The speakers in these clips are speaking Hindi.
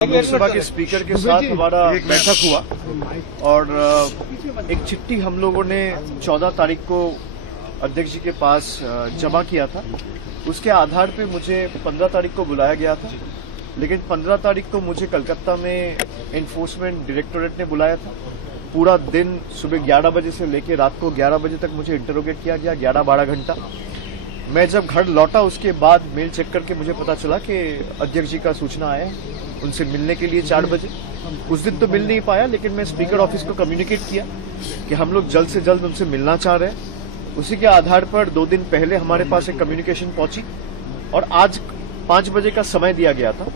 लोकसभा के स्पीकर के साथ हमारा बैठक हुआ और एक चिट्ठी हम लोगों ने 14 तारीख को अध्यक्ष जी के पास जमा किया था। उसके आधार पे मुझे 15 तारीख को बुलाया गया था, लेकिन 15 तारीख को मुझे कलकत्ता में एनफोर्समेंट डायरेक्टोरेट ने बुलाया था। पूरा दिन सुबह 11 बजे से लेकर रात को 11 बजे तक मुझे इंटरोगेट किया गया, 11-12 घंटा। मैं जब घर लौटा उसके बाद मेल चेक करके मुझे पता चला कि अध्यक्ष जी का सूचना आया उनसे मिलने के लिए 4 बजे। उस दिन तो मिल नहीं पाया, लेकिन मैं स्पीकर ऑफिस को कम्युनिकेट किया कि हम लोग जल्द से जल्द उनसे मिलना चाह रहे हैं। उसी के आधार पर 2 दिन पहले हमारे पास एक कम्युनिकेशन पहुंची और आज 5 बजे का समय दिया गया था।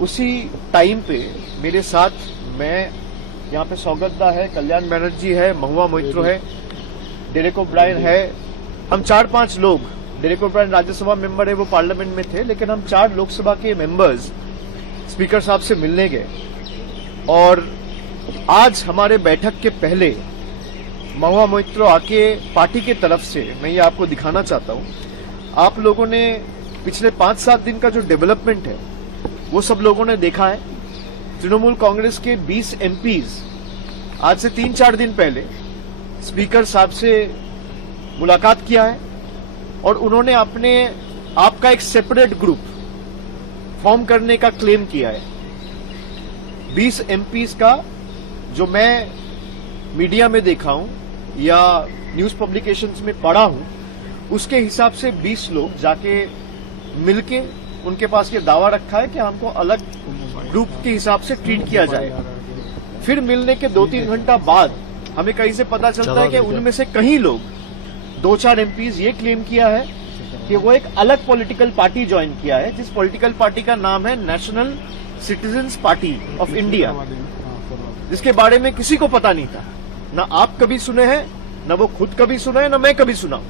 उसी टाइम पे मेरे साथ मैं यहाँ पे सौगतदा है, कल्याण बनर्जी है, महुआ मोइत्रो है, डेरेक ओब्रायन है। हम 4-5 लोग, डेरेक ओब्रायन राज्यसभा मेंबर है, वो पार्लियामेंट में थे, लेकिन हम 4 लोकसभा के मेंबर्स स्पीकर साहब से मिलने गए। और आज हमारे बैठक के पहले महुआ मोइत्रो आके पार्टी के तरफ से, मैं ये आपको दिखाना चाहता हूँ, आप लोगों ने पिछले 5-7 दिन का जो डेवलपमेंट है वो सब लोगों ने देखा है। तृणमूल कांग्रेस के 20 एमपीज आज से 3-4 दिन पहले स्पीकर साहब से मुलाकात किया है और उन्होंने अपने आपका एक सेपरेट ग्रुप फॉर्म करने का क्लेम किया है। 20 एमपीज का जो मैं मीडिया में देखा हूं या न्यूज पब्लिकेशंस में पढ़ा हूं, उसके हिसाब से 20 लोग जाके मिलके उनके पास ये दावा रखा है कि हमको अलग ग्रुप के हिसाब से ट्रीट किया जाएगा। फिर मिलने के 2-3 घंटा बाद हमें कहीं से पता चलता है कि उनमें से कहीं लोग 2-4 एमपीज ये क्लेम किया है कि वो एक अलग पॉलिटिकल पार्टी ज्वाइन किया है, जिस पॉलिटिकल पार्टी का नाम है national citizens party of India, जिसके बारे में किसी को पता नहीं था। ना आप कभी सुने हैं, ना वो खुद कभी सुना है, ना मैं कभी सुना।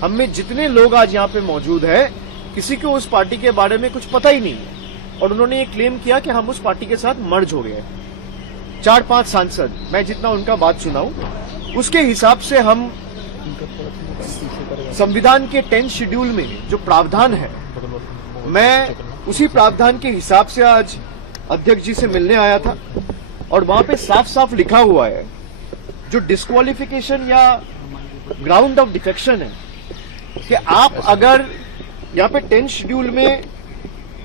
हम में जितने लोग आज यहाँ पे मौजूद है, किसी को उस पार्टी के बारे में कुछ पता ही नहीं है। और उन्होंने ये क्लेम किया कि हम उस पार्टी के साथ मर्ज हो गए। 4-5 सांसद, मैं जितना उनका बात सुनाऊं, उसके हिसाब से हम संविधान के 10th शेड्यूल में जो प्रावधान है, मैं उसी प्रावधान के हिसाब से आज अध्यक्ष जी से मिलने आया था। और वहां पे साफ साफ लिखा हुआ है, जो डिस्क्वालिफिकेशन या ग्राउंड ऑफ डिफेक्शन है, कि आप अगर यहाँ पे 10th शेड्यूल में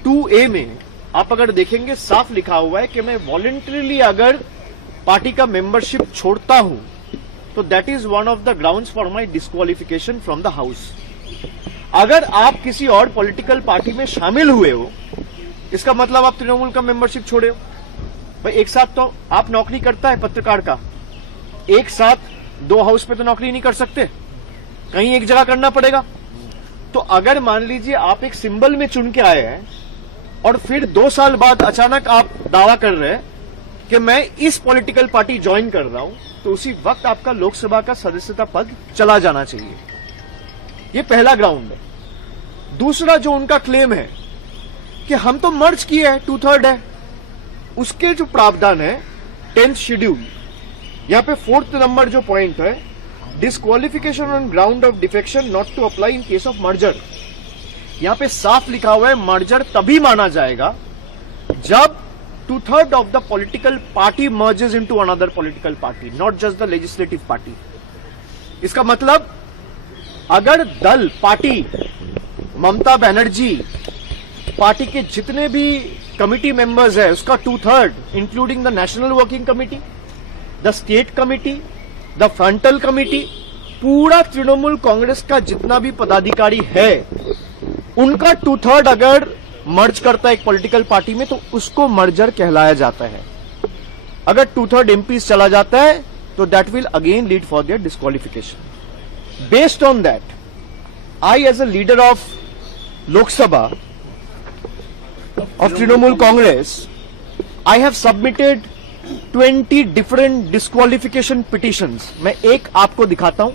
2A में आप अगर देखेंगे, साफ लिखा हुआ है कि मैं वॉलंटरीली अगर पार्टी का मेंबरशिप छोड़ता हूं तो that is one of the grounds for my disqualification from the house. अगर आप किसी और पॉलिटिकल पार्टी में शामिल हुए हो, इसका मतलब आप तृणमूल का मेंबरशिप छोड़े हो। भाई एक साथ तो आप नौकरी करता है पत्रकार का, एक साथ 2 हाउस पे तो नौकरी नहीं कर सकते, कहीं एक जगह करना पड़ेगा। तो अगर मान लीजिए आप एक सिंबल में चुन के आए हैं और फिर 2 साल बाद अचानक आप दावा कर रहे हैं कि मैं इस पॉलिटिकल पार्टी ज्वाइन कर रहा हूं, तो उसी वक्त आपका लोकसभा का सदस्यता पद चला जाना चाहिए। ये पहला ग्राउंड है। दूसरा जो उनका क्लेम है कि हम तो मर्ज किए हैं, 2/3 है, उसके जो प्रावधान है 10th शेड्यूल, यहां पे 4th नंबर जो पॉइंट है, disqualification on ground of defection not to apply in case of merger. यहां पे साफ लिखा हुआ है मर्जर तभी माना जाएगा जब 2/3 of the political party merges into another political party, not just the legislative party. इसका मतलब अगर दल, पार्टी, ममता बनर्जी, पार्टी के जितने भी कमिटी मेंबर्स है उसका 2/3, including the national working committee, the state committee, the frontal committee, पूरा तृणमूल कांग्रेस का जितना भी पदाधिकारी है, उनका 2/3 अगर मर्ज करता है एक पॉलिटिकल पार्टी में, तो उसको मर्जर कहलाया जाता है। अगर 2/3 एमपीज चला जाता है तो that will again lead for their disqualification. Based on that, I as a leader of Lok Sabha of Trinamool Congress, I have submitted 20 different disqualification petitions. मैं एक आपको दिखाता हूं।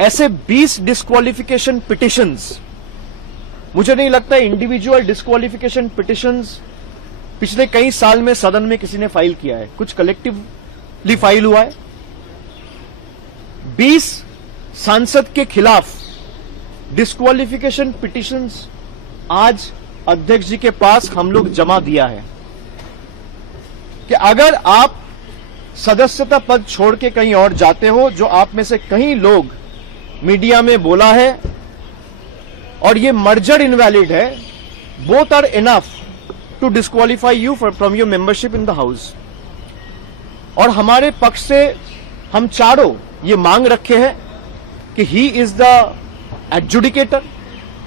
ऐसे 20 डिस्क्वालिफिकेशन पिटिशंस, मुझे नहीं लगता इंडिविजुअल डिस्क्वालिफिकेशन पिटिशंस पिछले कई साल में सदन में किसी ने फाइल किया है। कुछ कलेक्टिवली फाइल हुआ है। 20 सांसद के खिलाफ डिस्क्वालिफिकेशन पिटिशंस आज अध्यक्ष जी के पास हम लोग जमा दिया है कि अगर आप सदस्यता पद छोड़ के कहीं और जाते हो, जो आप में से कई लोग मीडिया में बोला है, और ये मर्जर इनवैलिड है, both are enough to disqualify you from your membership in the house. और हमारे पक्ष से हम चारों ये मांग रखे हैं कि ही इज द एडजुडिकेटर,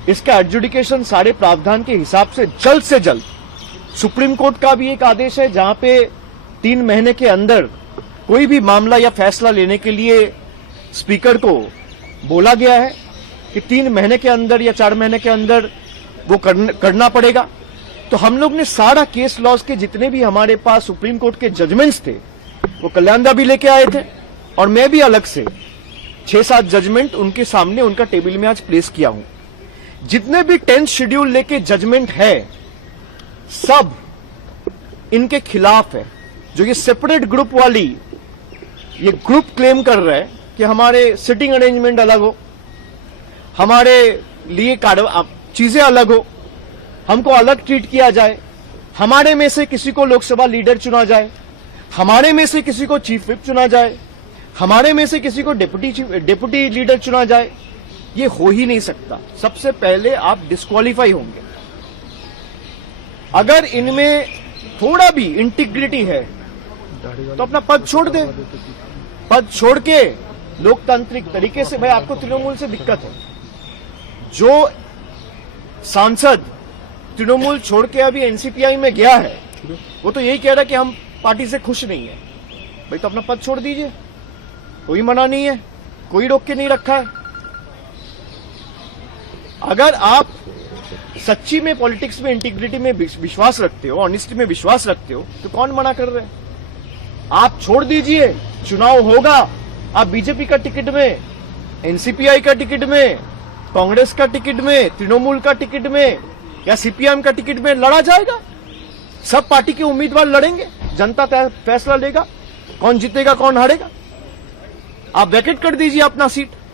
इसका एडजुडिकेशन सारे प्रावधान के हिसाब से जल्द सुप्रीम कोर्ट का भी एक आदेश है जहां पे 3 महीने के अंदर कोई भी मामला या फैसला लेने के लिए स्पीकर को बोला गया है कि 3 महीने के अंदर या 4 महीने के अंदर वो करना पड़ेगा। तो हम लोग ने सारा केस लॉज के जितने भी हमारे पास सुप्रीम कोर्ट के जजमेंट्स थे वो कल्याणदा भी लेके आए थे, और मैं भी अलग से 6-7 जजमेंट उनके सामने उनका टेबल में आज प्लेस किया हूं। जितने भी 10th शेड्यूल लेके जजमेंट है सब इनके खिलाफ है। जो ये सेपरेट ग्रुप वाली ये ग्रुप क्लेम कर रहा है कि हमारे सिटिंग अरेंजमेंट अलग हो, हमारे लिए चीजें अलग हो, हमको अलग ट्रीट किया जाए, हमारे में से किसी को लोकसभा लीडर चुना जाए, हमारे में से किसी को चीफ विप चुना जाए, हमारे में से किसी को डेप्यूटी लीडर चुना जाए, ये हो ही नहीं सकता। सबसे पहले आप डिस्क्वालीफाई होंगे। अगर इनमें थोड़ा भी इंटीग्रिटी है तो अपना पद छोड़ दे, पद छोड़ के लोकतांत्रिक तरीके से, भाई आपको तृणमूल से दिक्कत है, जो सांसद तृणमूल छोड़ के अभी एनसीपीआई में गया है वो तो यही कह रहा है कि हम पार्टी से खुश नहीं है। भाई तो अपना पद छोड़ दीजिए, कोई मना नहीं है, कोई रोक के नहीं रखा है। अगर आप सच्ची में पॉलिटिक्स में इंटीग्रिटी में विश्वास रखते हो, ऑनेस्टी में विश्वास रखते हो, तो कौन मना कर रहे हैं? आप छोड़ दीजिए, चुनाव होगा, आप बीजेपी का टिकट में, एनसीपीआई का टिकट में, कांग्रेस का टिकट में, तृणमूल का टिकट में या सीपीएम का टिकट में लड़ा जाएगा। सब पार्टी के उम्मीदवार लड़ेंगे, जनता फैसला लेगा कौन जीतेगा कौन हारेगा। आप वैकेट कर दीजिए अपना सीट।